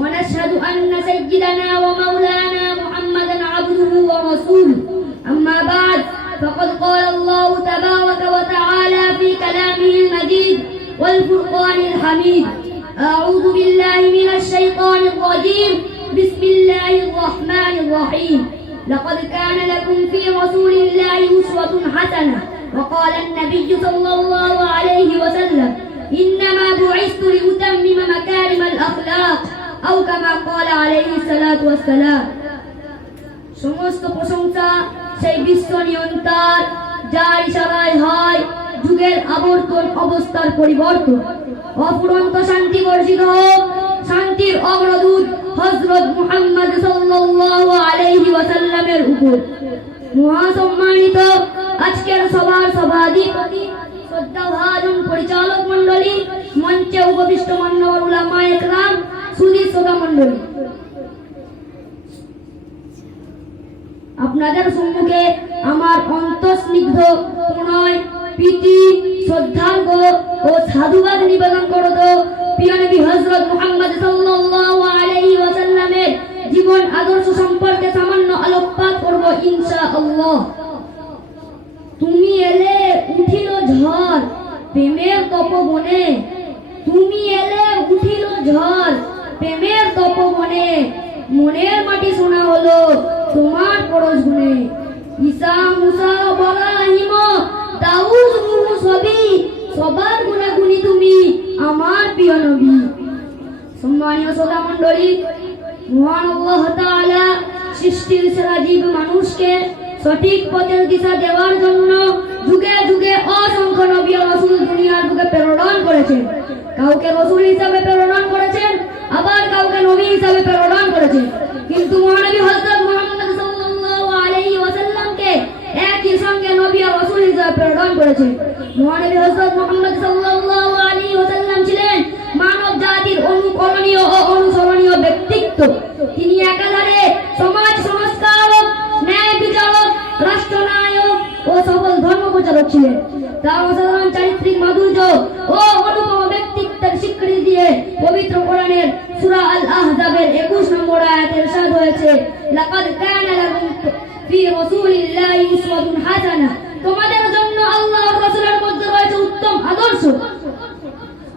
ونشهد أن سيدنا ومولانا محمدا عبده ورسوله. أما بعد فقد قال الله تبارك وتعالى في كلامه المجيد والفرقان الحميد. أعوذ بالله من الشيطان الرجيم. بسم الله الرحمن الرحيم. لقد كان لكم في رسول الله أسوة حسنة. وقال النبي صلى الله عليه وسلم إنما بعثت لأتمم مكارم الأخلاق. আউ সমস্ত প্রশংসা সেই বিশ্ব নিয়ন্তার, যার ইশারায় হয় যুগের আবর্তন অবস্থার পরিবর্তন। অফুরন্ত শান্তি বর্ষিত হোক, শান্তির অগ্রদূত হজরত মুহাম্মদ সাল্লাল্লাহু আলাইহি ওয়াসাল্লামের উপর। মহাসম্মানিত আজকের সভার সভাধিপতি শ্রদ্ধাভাজন পরিচালক মণ্ডলী, মঞ্চে উপবিষ্ট মান্যবর উলামা একরা শ্রোতা মণ্ডলী আপনাদের সম্মুখে আমার অন্তঃস্নিগ্ধ প্রণয়, প্রীতি শ্রদ্ধার্ঘ ও সাধুবাদ নিবেদন করত প্রিয় নবী হযরত মুহাম্মদ সাল্লাল্লাহু আলাইহি ওয়াসাল্লামের জীবন আদর্শ সম্পর্কে সামান্য আলোকপাত করব ইনশাআল্লাহ। তুমি এলে উঠিল ঝড়, প্রেমের তপবনে। তুমি এলে উঠিল ঝড় প্রেমের তপবনে মনের মাটি শোনা হলো তোমার পরশ গুণে ঈসা মুসা ইব্রাহিম দাউদ, নূহ সবই, সবার গুণাগুণী তুমি আমার প্রিয় নবী। সম্মানীয় শ্রোতা মণ্ডলী, মহান আল্লাহ তাআলা সৃষ্টির সেরা জীব মানুষকে সঠিক পথের দিশা দেওয়ার জন্য যুগে যুগে অসংখ্য নবী রাসূল দুনিয়ার বুকে প্রেরণ করেছেন। কাউকে রাসূল হিসাবে নবী হিসাবে প্রেরণ করেছেন কিন্তু মহানবী হযরত মুহাম্মদ সাল্লাল্লাহু আলাইহি ওয়াসাল্লামকে একই সঙ্গে নবী ও রাসূল হিসাবে প্রেরণ করেছেন মহানবী হযরত মুহাম্মদ সাল্লাল্লাহু আলাইহি ওয়াসাল্লাম ছিলেন মানব জাতির অনুকরণীয় ও অনুসরণীয় ব্যক্তিত্ব। তিনি একাধারে সমাজ সংস্কারক, ন্যায় বিচারক, রাষ্ট্রনায়ক ও সফল ধর্ম প্রচারক ছিলেন। তার অসাধারণ চারিত্রিক মাধুর্য ও অনুপম ব্যক্তিত্বের স্বীকৃতি দিয়ে পবিত্র কোরআনের সূরা আল আহজাবের 21 নম্বর আয়াতে ইরশাদ হয়েছে, লাকাদ কানা লাকুম ফি রাসূলিল্লাহি উসওয়াতুন হাসানাহ তোমাদের জন্য আল্লাহর রাসূলের মধ্যে রয়েছে উত্তম আদর্শ।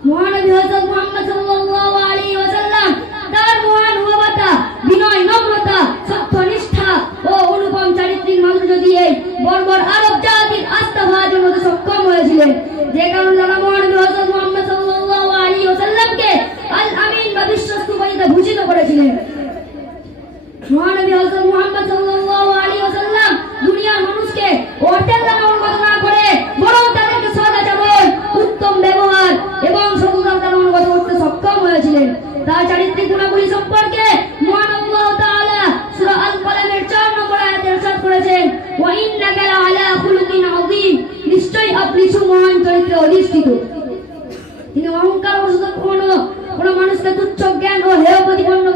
মহানবী হযরত মুহাম্মদ সাল্লাল্লাহু আলাইহি ওয়াসাল্লাম তার মহান মানবতা বিনয় নম্রতা সত্যনিষ্ঠা ও অনুপম চারিত্রিক মাধুর্য দিয়ে বর্বর আরব জাতির আস্থা ভাজন হতে সক্ষম হয়েছিলেন। যে কারণে তারা মহানবী হযরত মুহাম্মদ সাল্লাল্লাহু আলাইহি ওয়াসাল্লামকে আল আমিন বা বিশ্বস্ত উপাধিতে ভূষিত করেছিলেন মহানবী হযরত মুহাম্মদ সাল্লাল্লাহু আলাইহি ওয়াসাল্লাম দুনিয়ার মানুষকে অর্থের দ্বারা অনুগত করে বরং তাদেরকে সদাচরণ উত্তম ব্যবহার এবং সততার দ্বারা অনুগত করতে সক্ষম হয়েছিলেন। তার চারিত্রিক গুণাবলী সম্পর্কে মহান আল্লাহ তাআলা সূরা আল কলামের 4 নম্বর আয়াতে ইরশাদ করেছেন, ওয়া ইন্নাকা লাআলা খুলুকিন আযীম। নিশ্চয়ই আপনি সুমহান চরিত্রে তিনি অহংকার বশত কোনো মানুষকে তুচ্ছ জ্ঞান ও হেয় প্রতিপন্ন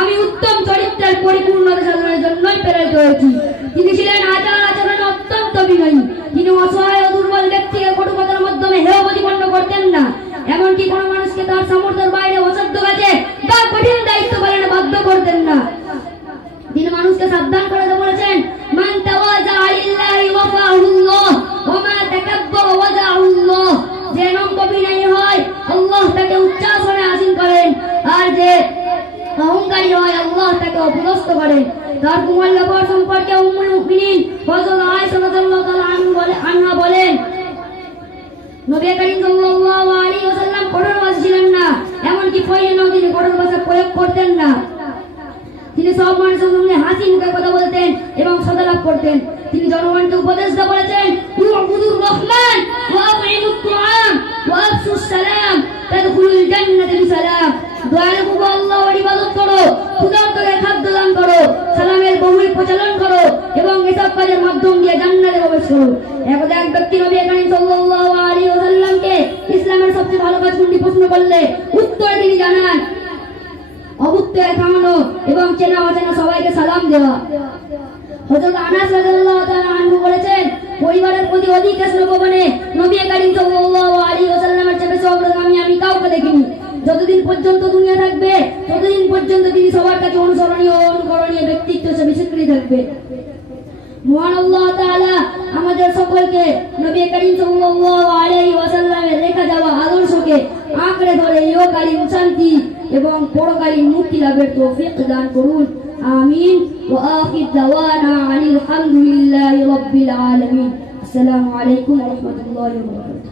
আমি উত্তম চরিত্রের পরিপূর্ণতা সাধনের জন্যই প্রেরিত হয়েছি। তিনি ছিলেন আচার অত্যন্ত তিনি অসহায় ও দুর্বল ব্যক্তিকে কটু কথার মাধ্যমে হেয় প্রতিপন্ন করতেন না। এমনকি কোনো মানুষকে তার সামর্থ্যের বাইরে অসাধ্য কাজে বা কঠিন দায়িত্ব পালনে বাধ্য করতেন না তিনি মানুষকে সাবধান করে দিয়ে বলেছেন মান তাওয়াজা লিল্লাহি ওয়াফাহুল্লাহ ওয়া মা তাকাব্বারা ওয়াজাহুল্লাহ যে নম্র বিনয়ী হয় আল্লাহ তাকে উচ্চাসনে আসীন করেন আর যে অহংকারী হয় আল্লাহ তাকে অপদস্থ করেন তার কুমার ব্যাপার সম্পর্কে উম্মুল মুমিনিন হযরত আয়েশা রাদিয়াল্লাহু তাআলা আনহা বলে আনহা বলেন, নবী করিম সাল্লাল্লাহু আলাইহি ওয়াসাল্লাম কঠোর ছিলেন না, এমনকি প্রয়োজনেও তিনি কঠোর ভাষা প্রয়োগ করতেন না। তিনি সব মানুষের সঙ্গে হাসি মুখে কথা বলতেন এবং সদালাপ করতেন। তিনি জনগণকে উপদেশ দিয়ে বলেছেন, উবুদুর রহমান ওয়া আতঈমুত তুআম ওয়া আফশুস সালাম, তাদখুলুল জান্নাতা বিসালাম। দয়ালু প্রভু আল্লাহর ইবাদত করো ক্ষুধার্তকে খাদ্য দান করো, সালামের বহুল প্রচলন করো এবং এসব কাজের মাধ্যম দিয়ে জান্নাতে প্রবেশ করো। একদা এক ব্যক্তি নবী করিম সাল্লাল্লাহু আলাইহি ওয়াসাল্লামকে ইসলামের সবচেয়ে ভালো কাজ কোনটি প্রশ্ন করলে উত্তরে তিনি জানান অবুত্তরে খাওয়ানো এবং চেনা অচেনা সবাইকে সালাম দেওয়া। হযরত আনাস রাদিয়াল্লাহু তাআলা আনহু বলেছেন, পরিবারের প্রতি অধিক স্নেহবনে নবী করিম সাল্লাল্লাহু আলাইহি ওয়াসাল্লামের চেয়ে বেশি অগ্রগামী আমি কাউকে দেখিনি। যতদিন পর্যন্ত দুনিয়া থাকবে, ততদিন পর্যন্ত তিনি সবার কাছে অনুসরণীয়, অনুকরণীয় ব্যক্তিত্ব হিসেবে স্বীকৃতি থাকবে। মহান আল্লাহ তাআলা, আমাদের সকলকে নবী করিম সাল্লাল্লাহু আলাইহি ওয়াসাল্লামের রেখা যাওয়া আদর্শকে আঁকড়ে ধরে ইহকালীন শান্তি এবং পরকালীন মুক্তি লাভের তৌফিক দান করুন। আমিন। ওয়া আখির দাওয়ানা আনিল হামদুলিল্লাহি রাব্বিল আলামিন। আসসালামু আলাইকুম ওয়া রাহমাতুল্লাহি ওয়া বারাকাতুহু।